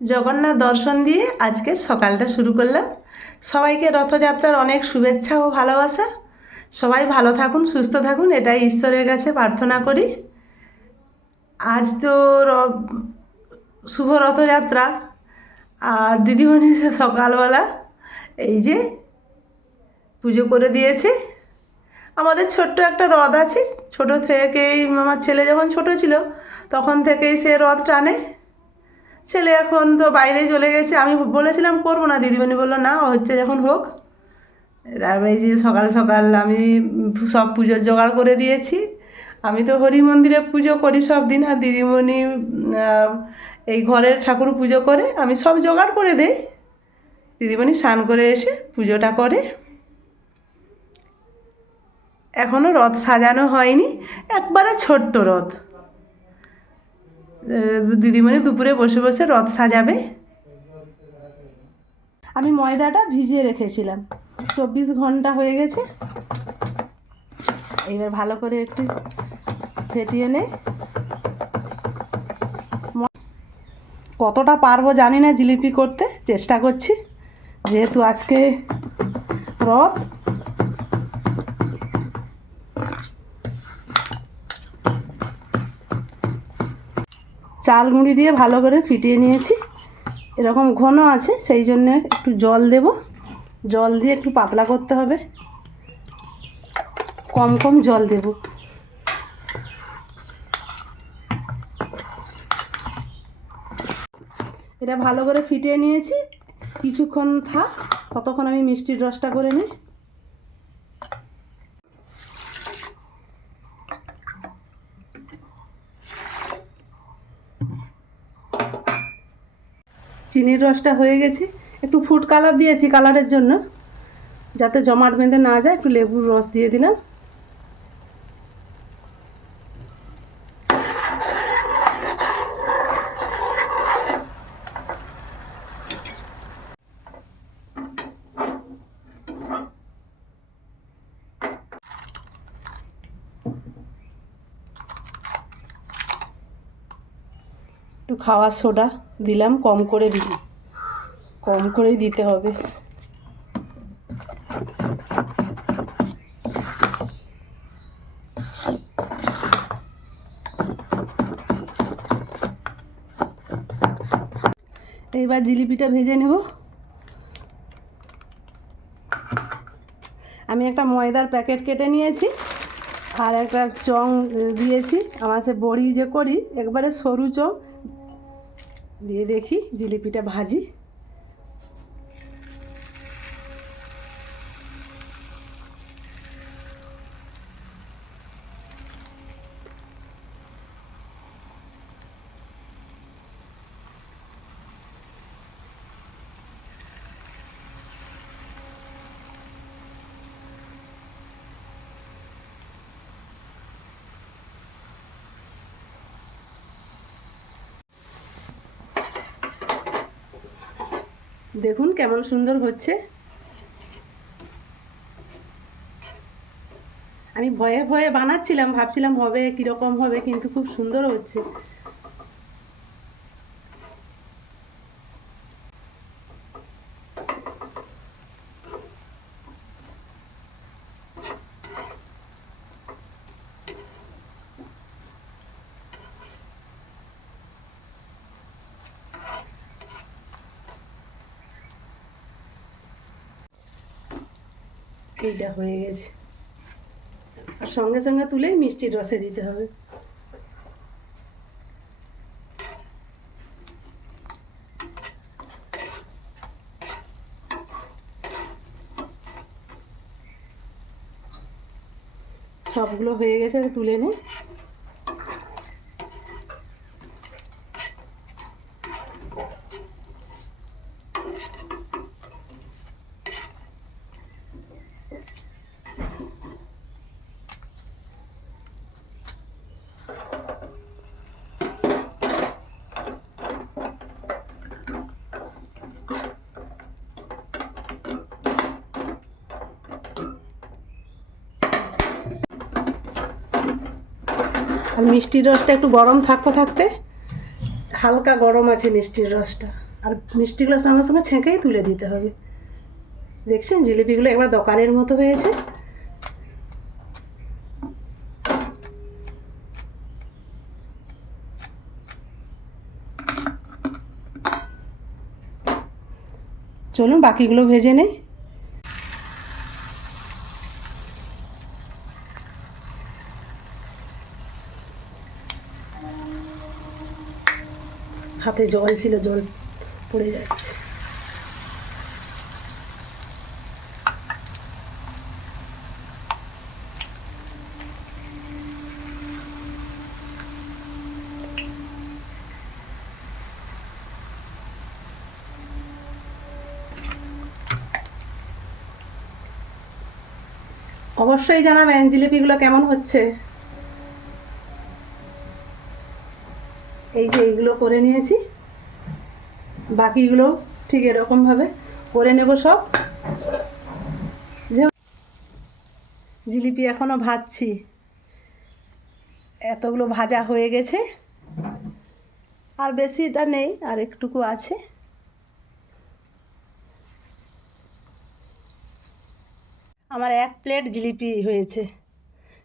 জগন্নাথ দর্শন দিয়ে আজকে সকালটা শুরু করলাম। সবাইকে রথযাত্রার অনেক শুভেচ্ছা ও ভালোবাসা। সবাই ভালো থাকুন, সুস্থ থাকুন, এটাই ঈশ্বরের কাছে প্রার্থনা করি। আজ তো শুভ রথযাত্রা। আর দিদিমণি সকালবেলা এই যে পুজো করে দিয়েছে। আমাদের ছোট্ট একটা হ্রদ আছে। ছোট থেকেই আমার ছেলে যখন ছোট ছিল, তখন থেকেই সে হ্রদ টানে। ছেলে এখন তো বাইরে চলে গেছে, আমি বলেছিলাম করব না, দিদিমণি বলল না হচ্ছে যখন হোক। তারপরে যে সকাল সকাল আমি সব পুজোর জোগাড় করে দিয়েছি। আমি তো হরি মন্দিরে পুজো করি সব দিন, আর দিদিমণি এই ঘরের ঠাকুর পুজো করে, আমি সব জোগাড় করে দেই। দিদিমণি স্নান করে এসে পুজোটা করে। এখনও রথ সাজানো হয়নি, একবারে ছোট্ট রথ। দিদিমণি দুপুরে বসে বসে রথ সাজাবে। আমি ময়দাটা ভিজিয়ে রেখেছিলাম। চব্বিশ ঘণ্টা হয়ে গেছে। এবার ভালো করে একটু ফেটিয়ে নে। কতটা পারব জানি না জিলিপি করতে, চেষ্টা করছি। যেহেতু আজকে রথ চাল গুঁড়ি দিয়ে ভালো করে ফিটিয়ে নিয়েছি। এরকম ঘন আছে, সেই জন্যে একটু জল দেব। জল দিয়ে একটু পাতলা করতে হবে। কম কম জল দেব। এটা ভালো করে ফিটিয়ে নিয়েছি। কিছুক্ষণ থাক, ততক্ষণ আমি মিষ্টির রসটা করে নিই। চিনির রসটা হয়ে গেছে। একটু ফুড কালার দিয়েছি কালারের জন্য। যাতে জমাট বেঁধে না যায়, একটু লেবুর রস দিয়ে দিলাম। একটু খাওয়ার সোডা। দিলাম, কম করে দিই কম করেই দিতে হবে। এইবার জিলিপিটা ভেজে নেব। আমি একটা ময়দার প্যাকেট কেটে নিয়েছি, আর একটা চং দিয়েছি। আমার সে বড়ি যে করি, একবারে সরু চং দিয়ে দেখি জিলিপিটা ভাজি। দেখুন কেমন সুন্দর হচ্ছে। আমি ভয়ে ভয়ে বানাচ্ছিলাম, ভাবছিলাম হবে কীরকম হবে, কিন্তু খুব সুন্দর হচ্ছে। এইটা হয়ে গেছে। আর সঙ্গে সঙ্গে তুলেই মিষ্টির রসে দিতে হবে। সবগুলো হয়ে গেছে, আমি তুলে নিই। আর মিষ্টির রসটা একটু গরম থাকতে থাকতে হালকা গরম আছে মিষ্টির রসটা। আর মিষ্টিগুলোর সঙ্গে সঙ্গে ছেঁকেই তুলে দিতে হবে। দেখছেন? জিলিপিগুলো একবার দোকানের মতো হয়েছে। চলুন, বাকিগুলো ভেজে নেই। হাতে জল ছিল জল পড়ে যাচ্ছে। অবশ্যই জানাবেন জিলিপিগুলো কেমন হচ্ছে? এই যে এইগুলো করে নিয়েছি। বাকিগুলো ঠিক এরকমভাবে করে নেব সব। যে জিলিপি এখনও ভাজছি। এতগুলো ভাজা হয়ে গেছে। আর বেশিটা নেই, আর একটুকু আছে। আমার এক প্লেট জিলিপি হয়েছে।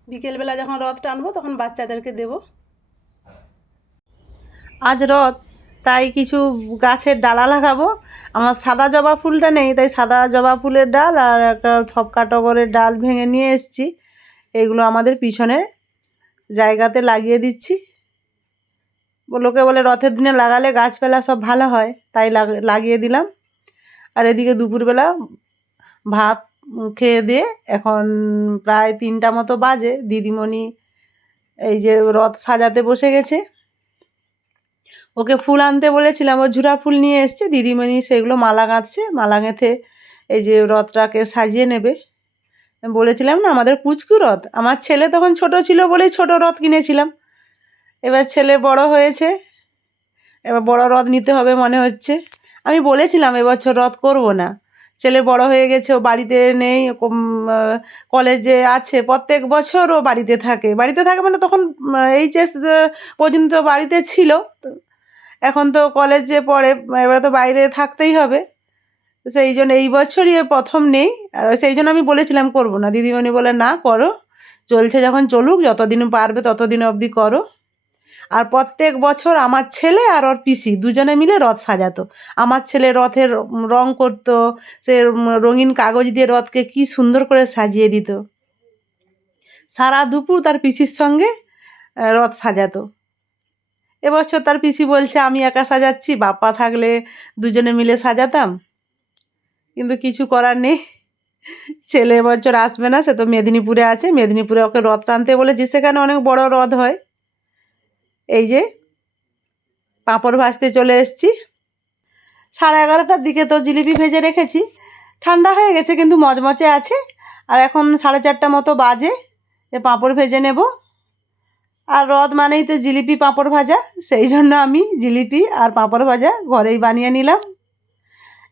বিকেলবেলা যখন রথ টানবো তখন বাচ্চাদেরকে দেবো। আজ রথ, তাই কিছু গাছের ডালা লাগাবো। আমার সাদা জবা ফুলটা নেই, তাই সাদা জবা ফুলের ডাল আর একটা থপকা টগরের ডাল ভেঙে নিয়ে এসেছি। এগুলো আমাদের পিছনে জায়গাতে লাগিয়ে দিচ্ছি। লোকে বলে রথের দিনে লাগালে গাছপালা সব ভালো হয়, তাই লাগিয়ে দিলাম। আর এদিকে দুপুরবেলা ভাত খেয়ে দিয়ে এখন প্রায় তিনটা মতো বাজে, দিদিমণি এই যে রথ সাজাতে বসে গেছে। ওকে ফুল আনতে বলেছিলাম, ও ঝুরা ফুল নিয়ে এসছে, দিদিমণি সেগুলো মালা গাঁথছে, মালা গেঁথে এই যে রথটাকে সাজিয়ে নেবে। বলেছিলাম না, আমাদের পুচকু রথ, আমার ছেলে তখন ছোট ছিল বলেই ছোট রথ কিনেছিলাম। এবার ছেলে বড় হয়েছে, এবার বড় রথ নিতে হবে মনে হচ্ছে। আমি বলেছিলাম এবছর রথ করব না। ছেলে বড় হয়ে গেছে, ও বাড়িতে নেই কলেজে আছে, প্রত্যেক বছর ও বাড়িতে থাকে। বাড়িতে থাকে মানে তখন এইচএস পর্যন্ত বাড়িতে ছিল। এখন তো কলেজে পড়ে, এবারে তো বাইরে থাকতেই হবে। সেই জন্য এই বছরই প্রথম নেই। আর সেই জন্য আমি বলেছিলাম, করব না। দিদিমণি বলে, না, করো। চলছে যখন চলুক, যতদিন পারবে ততদিন অবধি করো। আর প্রত্যেক বছর আমার ছেলে আর ওর পিসি দুজনে মিলে রথ সাজাতো। আমার ছেলে রথের রং করতো, সে রঙিন কাগজ দিয়ে রথকে কি সুন্দর করে সাজিয়ে দিত। সারা দুপুর তার পিসির সঙ্গে রথ সাজাতো। এবছর তার পিসি বলছে, আমি একা সাজাচ্ছি, বাপ্পা থাকলে দুজনে মিলে সাজাতাম। কিন্তু কিছু করার নেই। ছেলে এবছর আসবে না, সে তো মেদিনীপুরে আছে। মেদিনীপুরে ওকে রথ টানতে বলেছি, সেখানে অনেক বড় রথ হয়। এই যে, পাঁপড় ভাজতে চলে এসেছি। সাড়ে এগারোটার দিকে তো জিলিপি ভেজে রেখেছি। ঠান্ডা হয়ে গেছে, কিন্তু মচমচে আছে। আর এখন সাড়ে চারটা মতো বাজে, এ পাঁপড় ভেজে নেব। আর রথ মানেই তো জিলিপি পাঁপড় ভাজা, সেই জন্য আমি জিলিপি আর পাঁপড় ভাজা ঘরেই বানিয়ে নিলাম।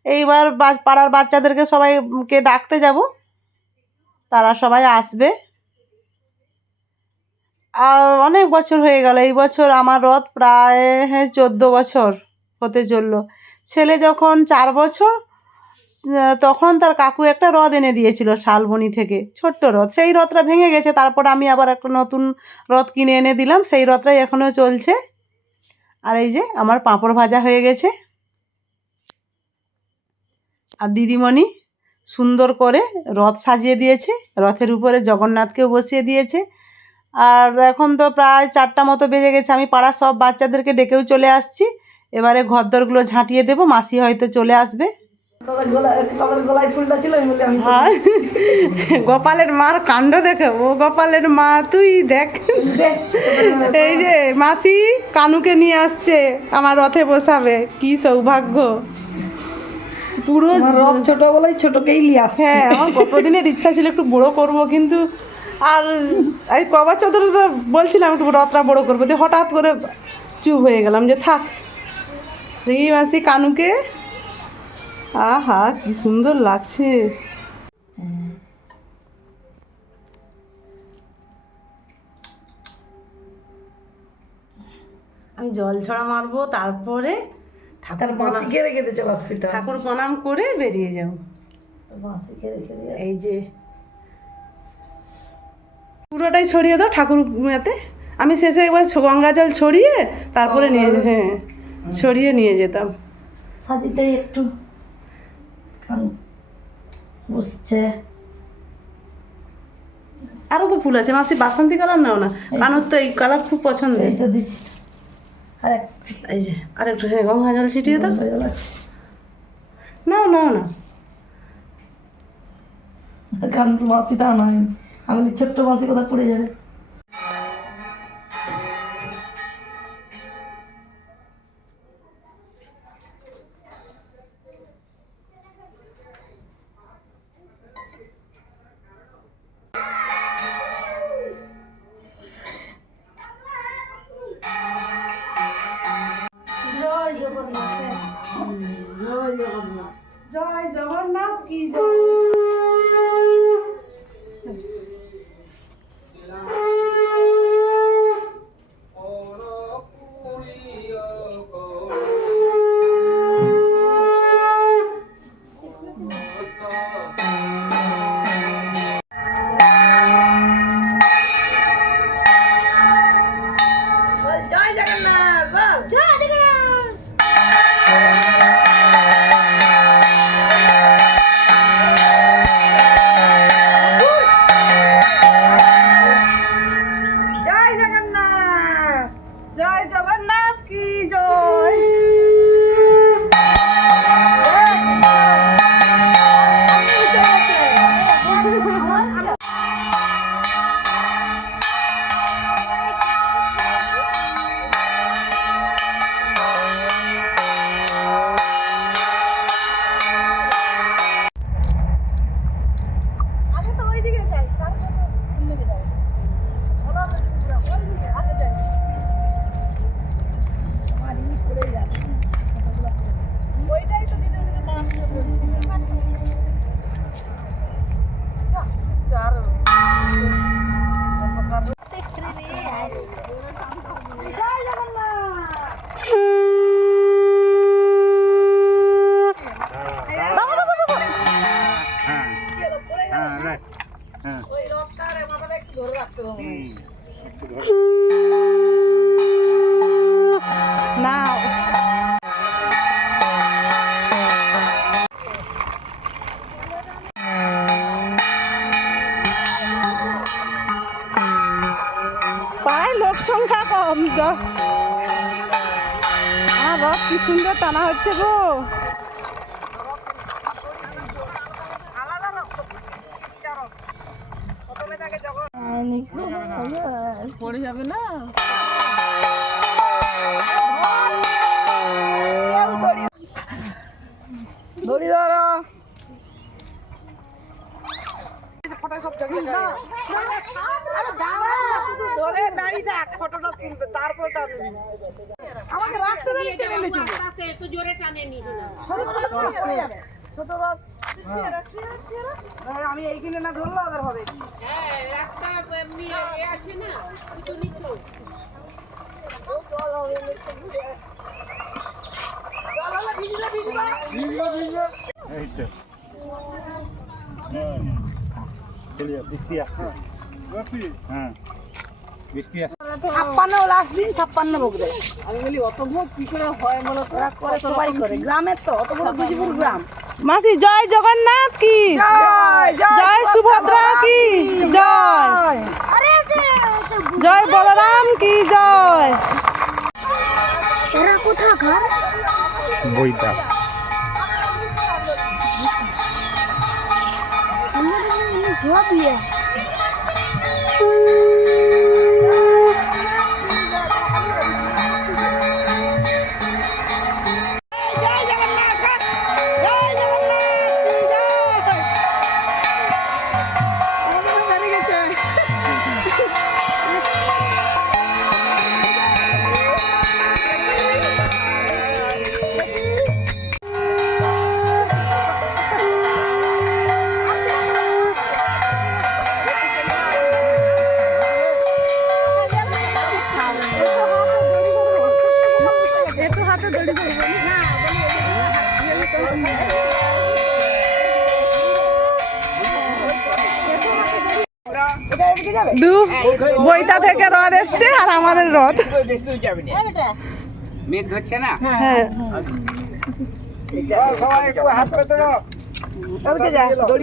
এইবার পাড়ার বাচ্চাদেরকে সবাইকে ডাকতে যাব। তারা সবাই আসবে। আর অনেক বছর হয়ে গেল, এই বছর আমার রথ প্রায় হ্যাঁ চোদ্দ বছর হতে চলল। ছেলে যখন চার বছর তখন তার কাকু একটা রথ এনে দিয়েছিল শালবনি থেকে, ছোট্ট রথ। সেই রথটা ভেঙে গেছে, তারপর আমি আবার একটা নতুন রথ কিনে এনে দিলাম, সেই রথটাই এখনও চলছে। আর এই যে আমার পাঁপড় ভাজা হয়ে গেছে। আর দিদিমণি সুন্দর করে রথ সাজিয়ে দিয়েছে, রথের উপরে জগন্নাথকেও বসিয়ে দিয়েছে। আর এখন তো প্রায় চারটা মতো বেজে গেছে, আমি পাড়ার সব বাচ্চাদেরকে ডেকেও চলে আসছি। এবারে ঘরদরগুলো ঝাঁটিয়ে দেবো, মাসি হয়তো চলে আসবে। হয়। গোপালের মার কাণ্ড দেখে। ও গোপালের মা তুই দেখ। এই যে মাসি কানুকে নিয়ে আসছে আমার রথে বসাবে। কি সৌভাগ্য। পুরো রথ ছোট বলেই ছোটকেই লিয়ে আসছে। হ্যাঁ আমার কতদিনের ইচ্ছা ছিল একটু বড় করব কিন্তু আর এই ক বছর তো বলছিলাম একটু রথটা বড় করব দিয়ে হঠাৎ করে চুপ হয়ে গেলাম যে থাক। দেখি মাসি কানুকে আহা কি সুন্দর লাগছে। আমি জল ছড়া মারবো তারপরে ঠাকুর প্রণাম মাসিকে রেখে দিতে পারছি ঠাকুর প্রণাম করে বেরিয়ে যাও। রেখে এই যে পুরোটাই ছড়িয়ে দাও ঠাকুর এতে আমি শেষে একবার ছ- গঙ্গা জল ছড়িয়ে তারপরে নিয়ে হ্যাঁ ছড়িয়ে নিয়ে যেতাম। সাজিতে একটু কারণ বুঝছে আরও তো ফুল আছে মাসি বাসন্তী কালার নাও না? কানোর তো এই কালার খুব পছন্দের এই তো দিচ্ছি। আর একটি এই যে আর একটু হ্যাঁ গঙ্গা জল ছিটিয়ে দাও। নাও নাও না কারণ মাসিটা নয়। আমি ছোট্ট মাসি কোথায় পড়ে যাবে। জগন্নাথ কি জয় সংখ্যা কম আমার রথ কি সুন্দর টানা হচ্ছে গো। পড়ে যাবে না? দড়ি ধরো। ধরে দাঁড়িয়ে থাক ফটোটা তুলবে তারপর টানবি আমাকে রাখতে দেবে টেনে নিয়ে একটু জোরে টানে নিস না। ছোট রথ হ্যাঁ, আমি এইখানে না ধরলে ওদের হবে হ্যাঁ রাস্তা এমনি আছে না বৃষ্টি আসছে। হ্যাঁ। বৃষ্টি আসছে ছাপ্পান্ন লাস্ট দিন ছাপ্পান্ন ভোগ দেয় আমি বলি অত ভোগ কি করে হয় বলো তোরা করে সবাই করে। গ্রামের তো অত বড় গ্রাম। মাসি জয় জগন্নাথ কি? জয় সুভদ্রা কি? জয়। জয় বলরাম কি? জয়। বইটা জয় দু বইতা থেকে রথ এসছে আর আমাদের রথ। মেঘ ধরছে না? হ্যাঁ লে তোর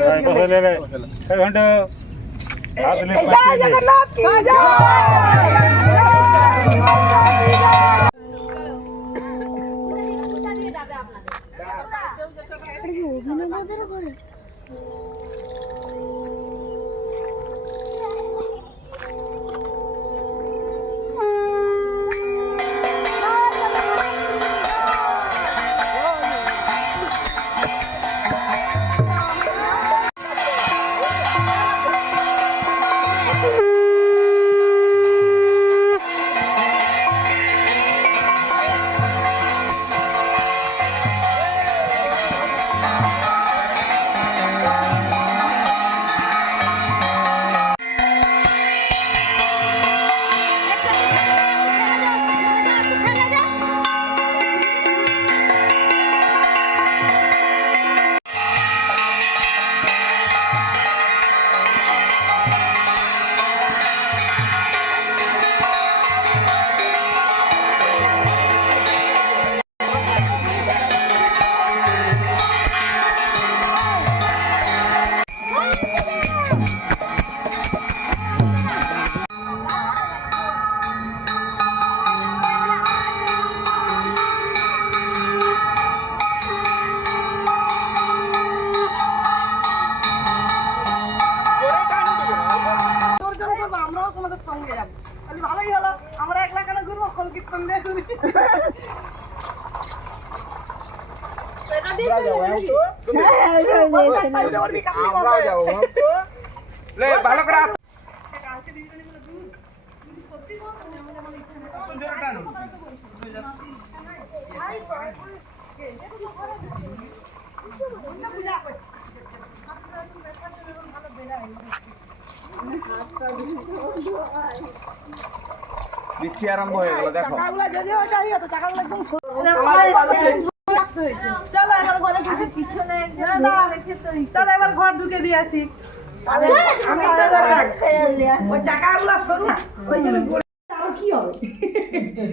বৃষ্টি আরম্ভ হয়ে গেল দেখো চাকাগুলো যদিও চাই তো চাকাগুলো একদম চলো এবার ঘরে ঢুকে পিছনে চলো এবার ঘর ঢুকে দিয়ে আসি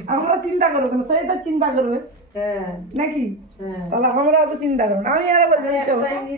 আমরা চিন্তা করব কেন সেই তো চিন্তা করবে। নাকি তাহলে আমরা তো চিন্তা করব আমি আর বলছি